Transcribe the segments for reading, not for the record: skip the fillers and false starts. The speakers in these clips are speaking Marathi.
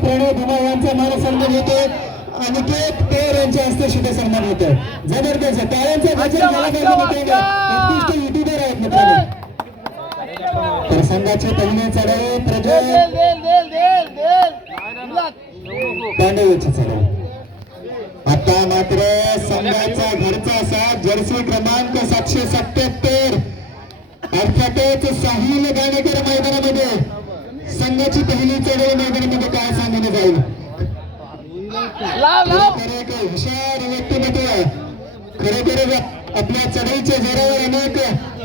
प्रणय भुमा यांचा मान सन्मान होतो. अनिकेत पेर यांच्या हस्ते शुभ सन्मान होतो. जबरदस्त टाळ्यांचा गजर झाला पाहिजे मित्रांनो. उत्कृष्ट युट्यूबर आहेत मित्रांनो. तर संघाची पहिली चढाई प्रज्वल पांडवेची चढाई. आता मात्र संघाचा घरचा साथ जर्सी क्रमांक 777 अर्थातच साहिल गाणेकर मैदानामध्ये. संघाची पहिली चढाई मैदानामध्ये काय सांगण्यात जाईल. एक हुशार व्यक्तिमत्व. खरोखरच आपल्या चढाईच्या जोरावर अनेक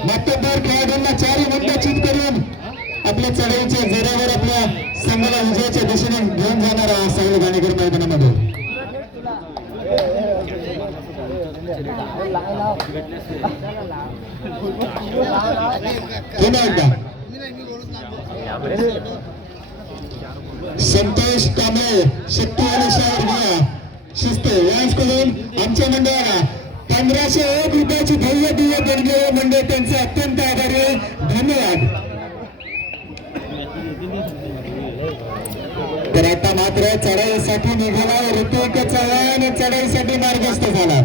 मातब्बर खेळाडूंना चारी मंद चित करून आपल्या चढाईच्या जोरावर आपल्या संघाला विजयाच्या दिशेने घेऊन जाणारा साहिल गाणेकर मैदानामध्ये. पुन्हा एकदा संतोष कांबळे शक्ती आणि शाहीर शिस्त यांच्याकडून आमच्या मंडळाला 1501 रुपयाची भव्य दिव्य देणगी मंडळ त्यांचे अत्यंत आभारी आहे. धन्यवाद. तर आता मात्र चढाईसाठी निघाला ऋतिक चव्हाण चढाईसाठी मार्गस्थ झाला.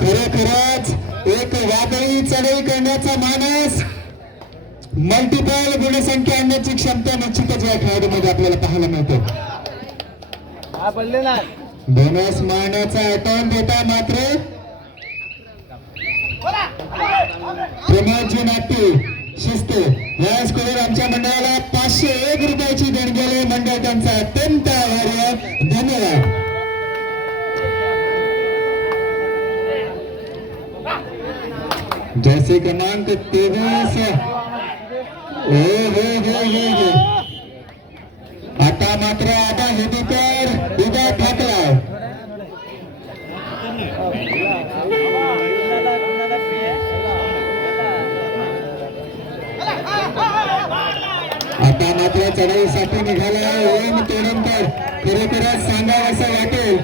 खरोखरच एक वादळी चढाई करण्याचा मानस मल्टिपल गुणसंख्या आणण्याची क्षमता निश्चितच या खेळाडूमध्ये आपल्याला पाहायला मिळते. बोनस मारण्याचा अटॅम्प होता मात्र प्रमोदजी नाट्य शिस्त याचकडून आमच्या मंडळाला 501 रुपयाची देणगी मंडळ त्यांचा अत्यंत आभारी आहे. धन्यवाद. जर्सी क्रमांक 23 आता मात्र आदा हेदीकर उद्या ठाकरा. आता मात्र चढाईसाठी निघाला ओम तोडणकर. खरोखरच सांगावं असं वाटेल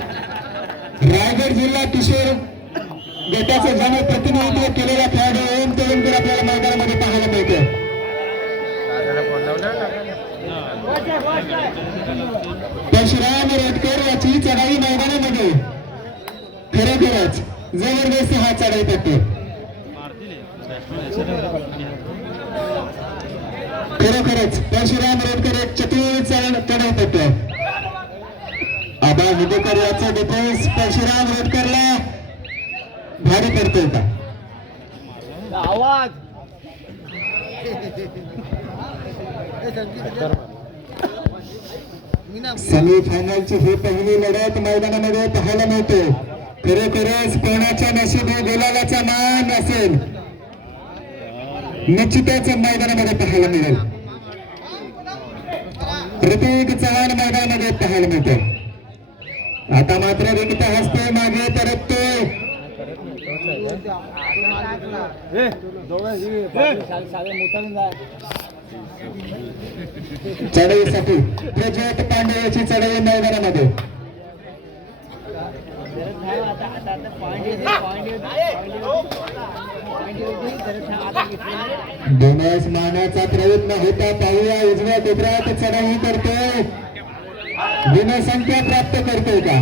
रायगड जिल्हा किशोर गटाचं ज्याने प्रतिनिधित्व केलेला खेळाडू ओम तोडणकर आपल्याला मैदानामध्ये पाहायला मिळतो. परशुराम रेडकर याची चढाई मैदानामध्ये खरोखरच जबरदस्त हा चढाई पट्टू. खरोखरच परशुराम रेडकर एक चतुर चढाई पट्टू. आबा हिदेकर याचा डिफेन्स परशुराम रेडकरला भारी पडतोय का आवाज. सेमीफायनलची ही पहिली लढत मैदानामध्ये पाहायला मिळते. खरोखरच कोणाच्या नशिबी गुलालाचा मान असेल निश्चितच मैदानामध्ये पाहायला मिळेल. ऋतिक चव्हाण मैदानामध्ये पाहायला मिळते. आता मात्र रिक्त हस्ते मागे परततो. चढाईसाठी प्रज्वल पांडे याची चढाई मैदानामध्ये. बोनस मारण्याचा प्रयत्न होता. पाहूया उजव्या कोपऱ्यात चढाई करतोय. गुणसंख्या प्राप्त करतोय का.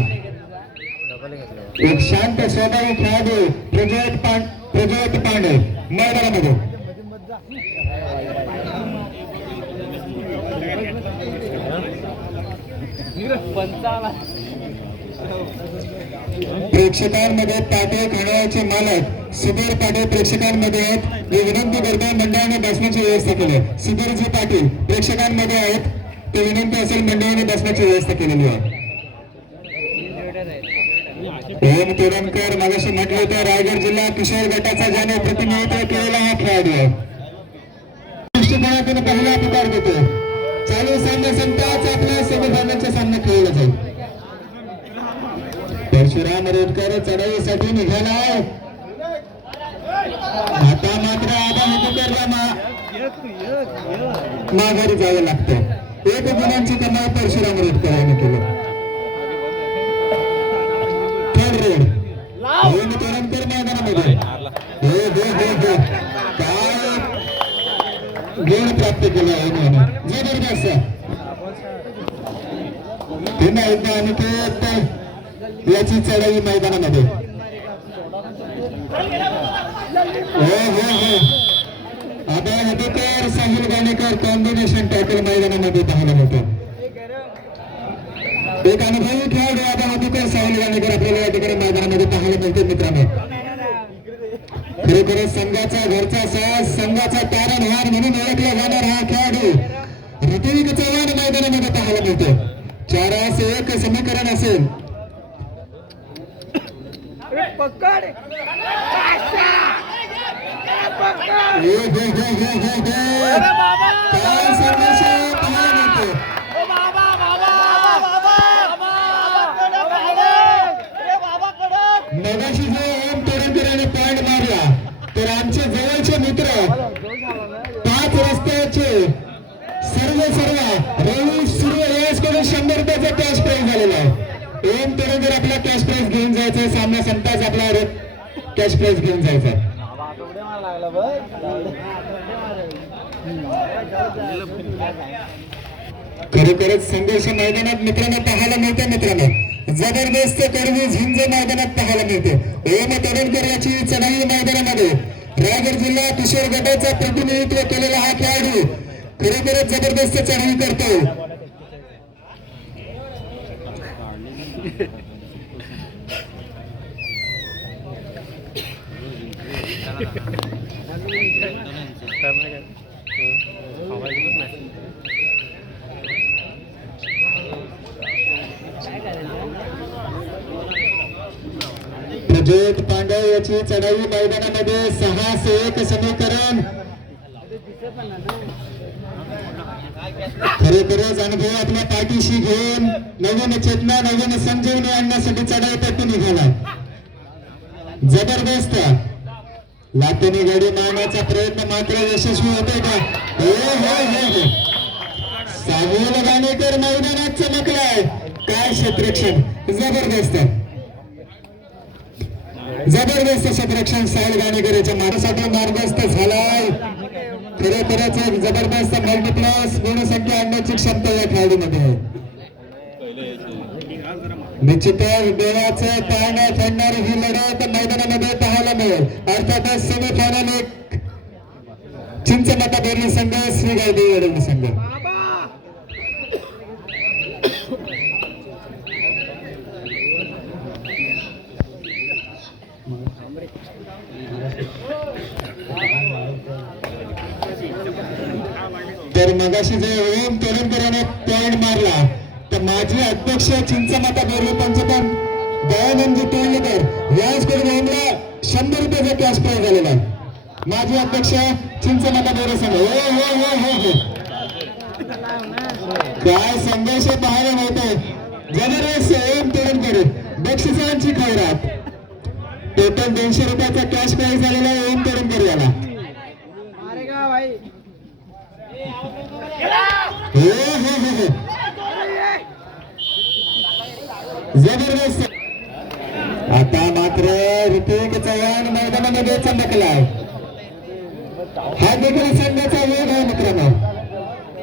एक शांत स्वभावी खेळाडू प्रज्वल पांडे मैदानामध्ये. प्रेक्षकांमध्ये पाटे खाण्याचे मालक सुधीर पाटील प्रेक्षकांमध्ये आहेत. मी विनंती करतो मंडळाने बसण्याची व्यवस्था केली. सुधीरजी पाटील प्रेक्षकांमध्ये आहेत. ते विनंती असेल मंडळाने बसण्याची व्यवस्था केलेली आहे. ओम तोडणकर मगाशी म्हटलं होतं रायगड जिल्हा किशोर गटाचा ज्याने प्रतिनिधित्व केलेला हा खेळाडू आहे. दृष्टिकोनातून पहिला पुकार देतो. चालू सामना संपताच आपला सेमीफायनलचा सामना खेळला जाईल. परशुराम रेडकर चढाईसाठी निघाला. आता मात्र आबा हेदीकरला माघारी जावं लागतं. 1 गुणांची कमाई परशुराम रेडकर याने केली. ओम तोडणकर मैदानामध्ये काय गुण प्राप्त केला आहे जबरदस्त. याची चढाई मैदानामध्ये अभय हदीकर साहिल गाणेकर कॉम्बिनेशन टॅकल मैदानामध्ये पाहायला मिळतं एक अनुभवी खेळाडू अभय हदीकर साहिल गाणेकर आपल्याला या ठिकाणी मैदानामध्ये पाहायला मिळते मित्रांनो खरोखरच संघाचा घरचा सास संघाचा तारणहार म्हणून ओळखला जाणार हा खेळाडू ऋतिक चव्हाण मैदानामध्ये पाहायला मिळतो 4-1 समीकरण असेल पकड मगाशी जो ओम तोडणकरांनी पॉइंट मारला तर आमचे जवळचे मित्र 5 रस्त्याचे सर्व रवी सूर्यकडून 100 रुपयाचा कॅश प्राइज झालेला आहे ओम तोडणकर आपला कॅश प्राइज घेऊन जायचा सामना संपताच आपला कॅश प्राइज घेऊन जायचा खरोखरच संघर्ष मैदानात मित्रांनो पाहायला मिळते मित्रांनो जबरदस्त कडवी झुंज मैदानात पाहायला मिळते ओम तोडणकर याची चढाई मैदानामध्ये रायगड जिल्हा किशोर गटाचं प्रतिनिधित्व केलेला हा खेळाडू खरोखरच जबरदस्त चढाई करतो प्रज्योत पांडे याची चढाई मैदानामध्ये 6-1 समीकरण खरोखरच अनुभव आपल्या पाठीशी घेऊन नवीन चेतना नवीन संजीवनी आणण्यासाठी चढाई पट्टू निघाला जबरदस्त लातूनी गाडी मारण्याचा प्रयत्न मात्र यशस्वी होतोय का साहिल गाणेकर मैदानात चमकलाय काय क्षेत्ररक्षण जबरदस्त क्षेत्ररक्षण साहिल गाणेकर याच्या मार्गासाठी मार्गस्थ झालाय खरोखरच एक जबरदस्त मल्टीप्लस गुणसंख्या आणण्याची क्षमता या खेळाडूमध्ये आहे निश्चितच देवाचं पाळणं फेडणारी ही लढत मैदानामध्ये पाहायला मिळेल अर्थातच सेमीफायनल एक चिंचमाता बोर्ली संघ श्रीगाव देवी संघ तर मगाशी जे ओम तोडणकर याने पॉइंट मारला तर माजी अध्यक्ष चिंचमाता बोर्ली पंचपन दयानंद तोंडकर याचकडून ओमला 100 रुपयाचा कॅश प्राइज झालेला आहे माजी अध्यक्ष चिंचमाता बोर्ली संघ काय संघर्ष पाहायला मिळतोय जबरदस्त ओम तोडणकर बक्षिसांची खैरात टोटल 200 रुपयाचा कॅश प्राइज झालेला आहे ओम तोडणकर याला जबरदस्त आता मात्र ऋतिक चव्हाण मैदानामध्ये चमकलाय हा देखील संघाचा वेग आहे मित्रांनो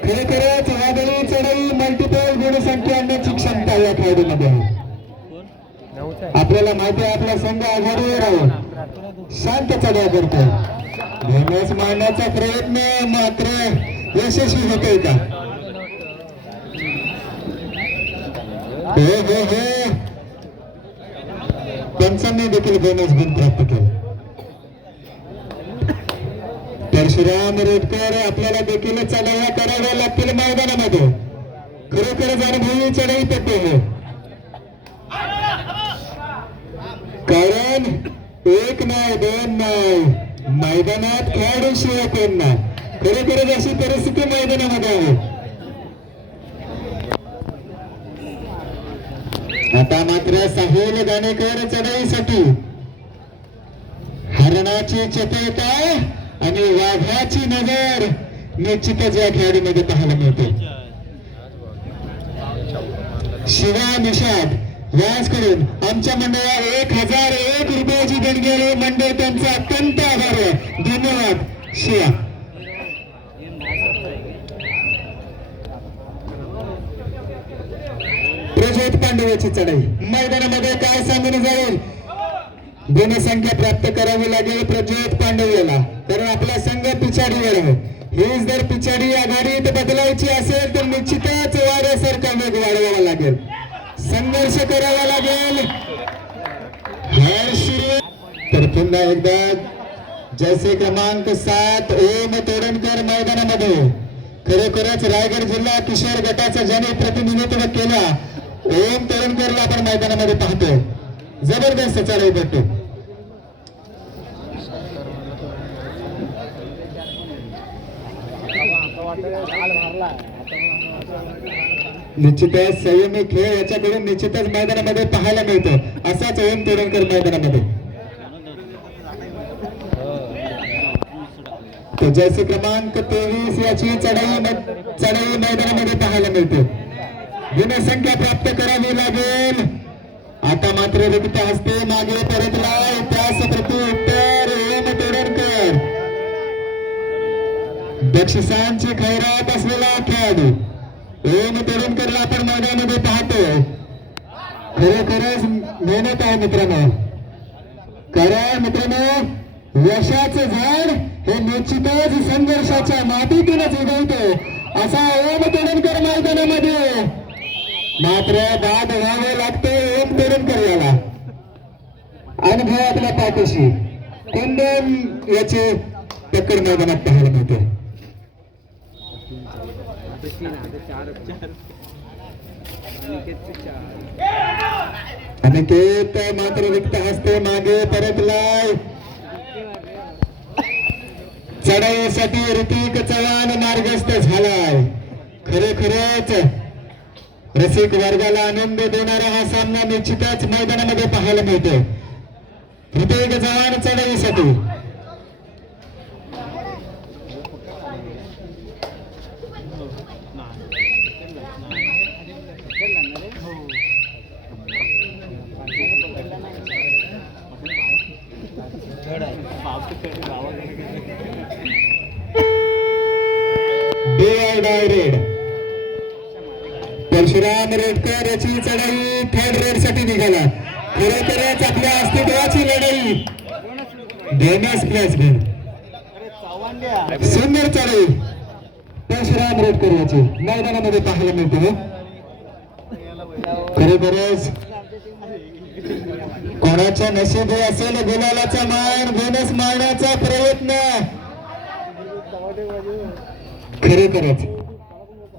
खरोखरच वादळी चढाई मल्टिपल गुणसंख्या आणण्याची क्षमता या खेळाडूमध्ये आहे आपल्याला माहिती आहे आपला संघ आघाडीवर आहे शांत चढाई करतो धनुष मारण्याचा प्रयत्न मात्र यशस्वी होतोय का पंचांनी देखील बोनस गुण प्राप्त केले परशुराम रेडकर आपल्याला देखील चढाया कराव्या लागतील मैदानामध्ये खरोखरच अनुभवी चढाई पट्टू आहे कारण 1 नाही 2 नाही मैदानात खेळाडूशिवाय कोण नाही खरोखरच अशी परिस्थिती मैदानामध्ये आहे आता मात्र साहिल गाणेकर चढाईसाठी हरणाची चपळता आणि वाघाची नजर निश्चितच या खेळाडूमध्ये पाहायला मिळते शिवा निषाद व्यासकडून आमच्या मंडळाला 1001 रुपयाची देणगी आली मंडळ त्यांचा अत्यंत आभार आहे धन्यवाद शिवा प्रज्योत पांडवाची चढाई मैदानामध्ये काय सांगून जाईल गुणसंख्या प्राप्त करावी लागेल प्रज्योत पांडवेला कारण आपला संघ पिछाडीवर आहे हीच जर पिछाडी आघाडीत बदलायची असेल तर निश्चितच वाऱ्यासारखा वेग वाढवावा लागेल संघर्ष करावा लागेल तर पुन्हा एकदा जैसे क्रमांक 7 ओम तोडणकर मैदानामध्ये खरोखरच रायगड जिल्हा किशोर गटाचा ज्याने प्रतिनिधित्व केला ओम तोडणकरला आपण मैदानामध्ये पाहतोय जबरदस्त चढाई भेटतो निश्चितच संयमी खेळ याच्याकडून निश्चितच मैदानामध्ये पाहायला मिळतो असाच ओम तोडणकर मैदानामध्ये जैसे क्रमांक 23 याची चढाई मैदानामध्ये पाहायला मिळते गुणसंख्या प्राप्त करावी लागेल आता मात्र रिक्त हस्ते मागे परतलाय त्यास प्रति उत्तर ओम तोडणकर बक्षिसांची खैरात असलेला खेळाडू ओम तोडणकरला आपण मैदानामध्ये पाहतोय खरोखरच मेहनत आहे मित्रांनो कारण मित्रांनो यशाचं झाड हे निश्चितच संघर्षाच्या मातीतूनच उगवतो असा ओम तोडणकर मैदानामध्ये मात्र बाद व्हावे लागते ओम तोडणकर याला अनुभव आपल्या पाठीशी कुंदन याची टक्कर मैदानात पाहायला मिळते अनिकेत मात्र रिक्त हस्ते मागे परतलाय चढाईसाठी ऋतिक चव्हाण मार्गस्थ झालाय खरोखरच रसिक वर्गाला आनंद देणारा हा सामना निश्चितच मैदानामध्ये पाहायला मिळतो ऋतिक चव्हाण चढाईसाठी परशुराम रेडकर याची चढाई थर्ड रेड साठी निघाला खरोखरच आपल्या अस्तित्वाची लढाई बोनस प्लस घेऊन सुंदर चढाई परशुराम रेडकर याची मैदानामध्ये पाहायला मिळते खरोखरच कोणाच्या नशिबी असेल गुलालाचा मान बोनस मारण्याचा प्रयत्न खरोखरच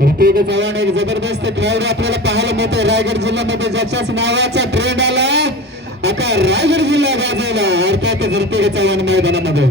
ऋतिक चव्हाण एक जबरदस्त खेळाडू आपल्याला पाहायला मिळतो रायगड जिल्ह्यामध्ये ज्याच्याच नावाचा ट्रेंड आला आता रायगड जिल्हा गाजवला अर्थातच ऋतिक चव्हाण मैदानामध्ये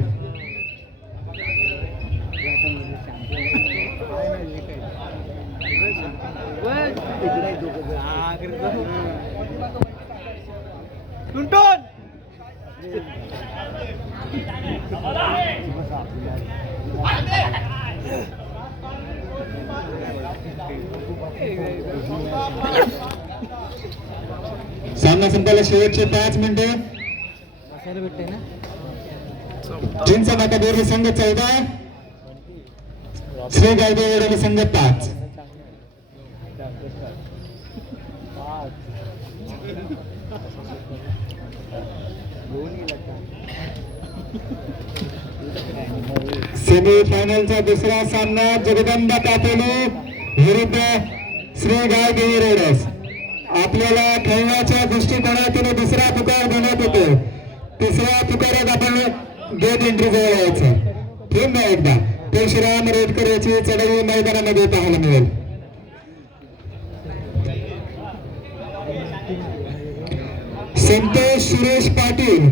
सामना संपायला शेवटचे 5 मिनिटे जिंचा माता बोर्ड संघ 14 श्री गायदेव संघ 5 सेमीफायनलचा दुसरा सामना जगदंबा कापोली विरुद्ध श्री गायदेवी रेडर्स आपल्याला खेळण्याच्या दृष्टिकोनातून दुसरा पुकार देण्यात येतो तिसऱ्या पुकारात आपण गेट एंट्री जवळ यायचं पुन्हा एकदा परशुराम रेडकर याची चढाई मैदानामध्ये पाहायला मिळेल संतोष सुरेश पाटील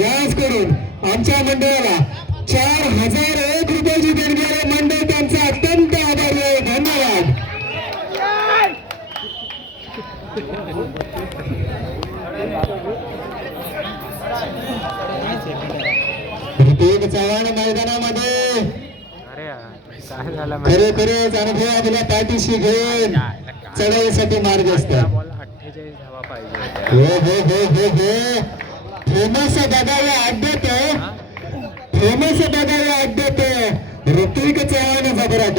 याचकडून आमच्या मंडळाला 4001 रुपयाची देणगी आहे मंडळ त्यांचा अत्यंत आभारी आहे धन्यवाद ऋतिक चव्हाण मैदानामध्ये खरोखरच अनुभव आपल्या पाठीशी घेऊन चढाईसाठी मार्ग असतात हो हो हो हो हो फेमस बघायला अड्डेत ऋतिक चव्हाण जबराट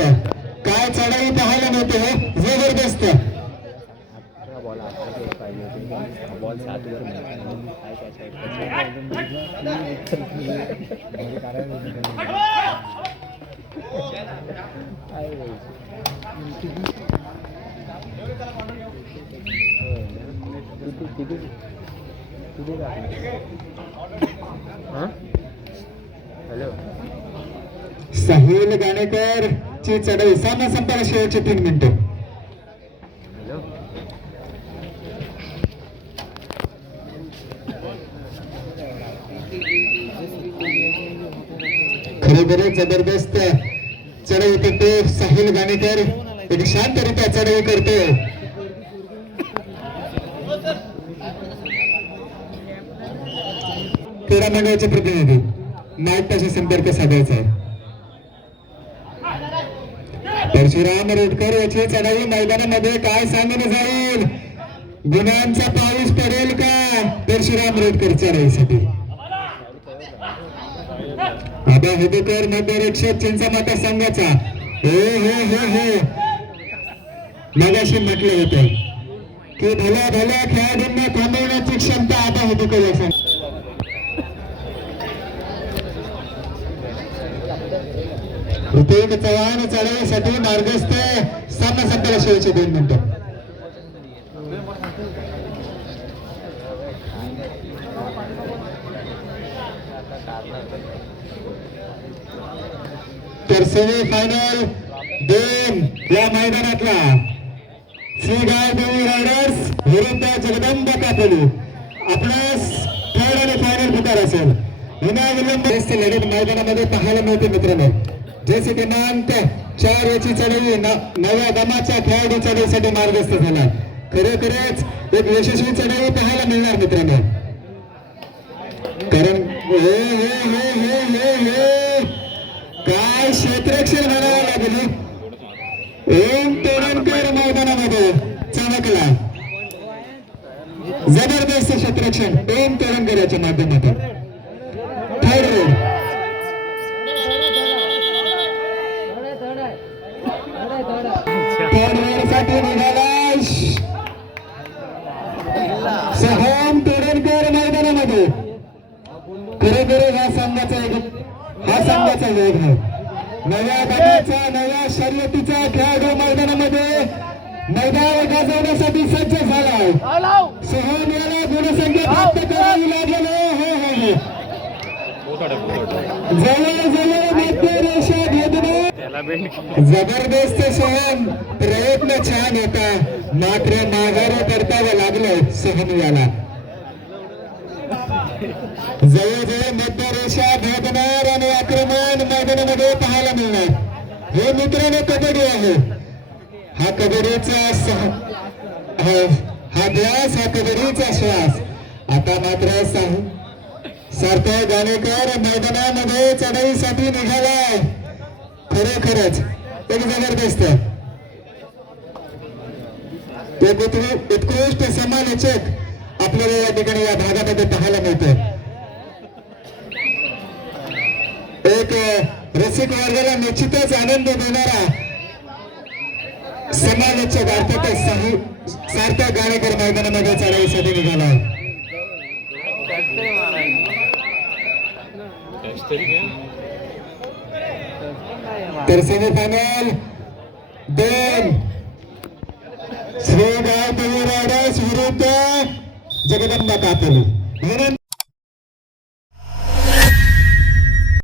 काय चढाई पाहायला मिळते जबरदस्त बॉल 7 वर हॅलो साहिल गाणेकर ची चढाई सामना संपायला शेवटचे 3 मिनिटं हॅलो खरोखरच जबरदस्त चढाई करतो साहिल गाणेकर एक शांतरित्या चढाई करतो क्रीडा मंडळाचे प्रतिनिधी नाट्याशी संपर्क साधायचा आहे परशुराम रेडकर याची चढाई मैदानामध्ये काय सांगून जाईल गुणांचा पाऊस पडेल का परशुराम रेडकर चढाईसाठी आबा हुदेकर मध्यरक्षक चिंचामाता संघाचा हो मगाशी म्हटलं होतं की भल्या भल्या खेळाडूंना थांबवण्याची क्षमता आबा हुदेकर या ऋतिक चव्हाण चढाईसाठी मार्गस्थ सामना संपला शेवटचे 2 मिनिटं तर सेमी फायनल 2 या मैदानातला श्रीगाव देवी रायडर्स विरुद्ध जगदंब कापली आपणास थर्ड आणि फायनल पुकार असेल विनाविलंब लढत मैदानामध्ये पाहायला मिळते मित्रांनो जैसे क्रमांक 4 याची चढाई नव्या दमाच्या खेळाडू चढाईसाठी मार्गस्थ झाला खरोखरच एक यशस्वी चढाई पाहायला मिळणार मित्रांनो कारण काय क्षेत्ररक्षण म्हणावं लागली ओम तोरणकर मैदानामध्ये चमकला जबरदस्त क्षेत्ररक्षण ओम तोरणकर याच्या माध्यमातून थर्ड रोड साठी निघाला सोहम तोरणकर मैदानामध्ये खरोखर हा संघाचा योग आहे नव्या दमाचा नव्या शर्यतीचा खेळाडू मैदानामध्ये मैदान गाजवण्यासाठी सज्ज झालाय सोहम याला गुणसंख्या प्राप्त करावी लागेल जवळ मध्य रेषा भेदणे जबरदस्त सोहम प्रयत्न छान होता मात्र माघारी परतावं लागलं सोहम याला जवळजवळ मध्य रेषा भेदणार आणि आक्रमण मैदानामध्ये पाहायला मिळणार हे मित्रांनो कबड्डी आहे हा कबड्डीचा हा ध्यास हा कबड्डीचा श्वास आता मात्र सार्थक गाणेकर मैदानामध्ये चढाईसाठी निघालाय खरोखरच एक जबरदस्त उत्कृष्ट समालोचक आपल्याला या ठिकाणी या भागामध्ये पाहायला मिळतो एक रसिक वर्गाला निश्चितच आनंद देणारा समालोचक अर्थातच सार्थक गाणेकर मैदानामध्ये चढाईसाठी निघाला तर सेमीफायनल 2 श्रीगाव देवी रायडर्स विरुद्ध जगदंबा कापली